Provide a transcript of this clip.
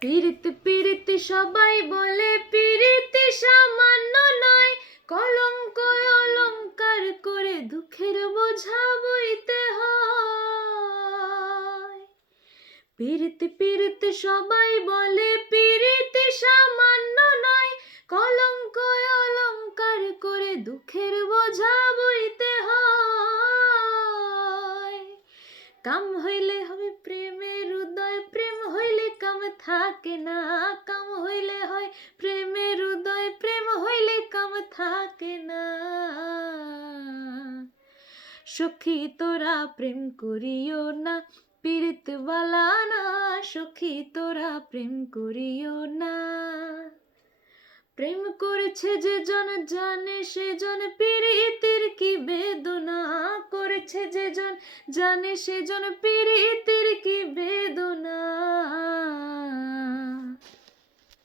পীড়িত পীড়িত সবাই বলে পীড়িত সামান্য নয়, কলঙ্ক অলংকার করে দুঃখের বোঝা বইতে হয়। পীড়িত পীড়িত সবাই বলে পীড়িত সামান্য নয়, কলঙ্ক অলংকার করে দুঃখের বোঝা বইতে হয়। কাম হইলে হবে প্রেমের উদয়, প্রেম হইলে কাম থাকে না। কাম হইলে হয় প্রেমের উদয়, প্রেম হইলে কাম থাকে না। সখী তোরা প্রেম করিও না, পীড়িত বালা না। সখী তোরা প্রেম করিও না। প্রেম করেছে যে জন জানে সে জন পীড়িতের কি বেদনা। করেছে যে জন জানে সে জন পীড়িতের কি বেদনা।